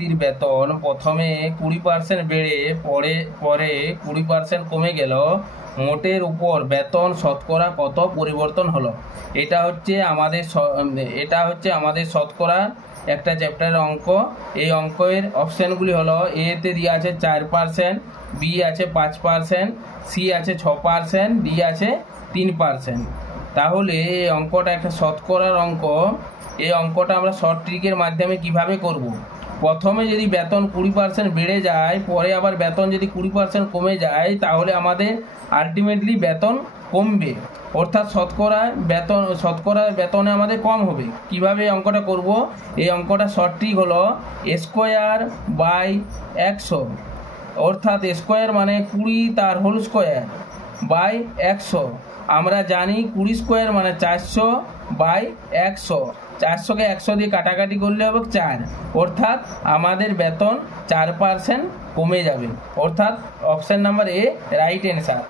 ব্যক্তির বেতন প্রথমে 20% বেড়ে পরে 20% কমে গেল, মোটের উপর বেতন শতকরা কত পরিবর্তন হলো? এটা হচ্ছে আমাদের শতকরা একটা চ্যাপ্টারের অঙ্ক। এই অঙ্কের অপশানগুলি হলো, এ তে দেওয়া আছে 4%, বি আছে 5%, সি আছে 6%, ডি আছে 3%। তাহলে এই অঙ্কটা একটা শতকরার অঙ্ক। এই অঙ্কটা আমরা শর্ট ট্রিকের মাধ্যমে কিভাবে করব? প্রথমে যদি বেতন 20% বেড়ে যায়, পরে আবার বেতন যদি 20% কমে যায়, তাহলে আমাদের আলটিমেটলি বেতন কমবে, অর্থাৎ শতকরা বেতনে আমাদের কম হবে। কিভাবে এই অঙ্কটা করব? এই অঙ্কটা শর্ট ট্রিক হলো স্কোয়ার বাই 100, অর্থাৎ স্কোয়ার মানে 20 তার হোল স্কোয়ার বাই 100। আমরা জানি 20 স্কোয়ার মানে 400 বাই 100। 400কে 100 দিয়ে কাটাকাটি করলে হবে 4, অর্থাৎ আমাদের বেতন 4% কমে যাবে, অর্থাৎ option number A right answer.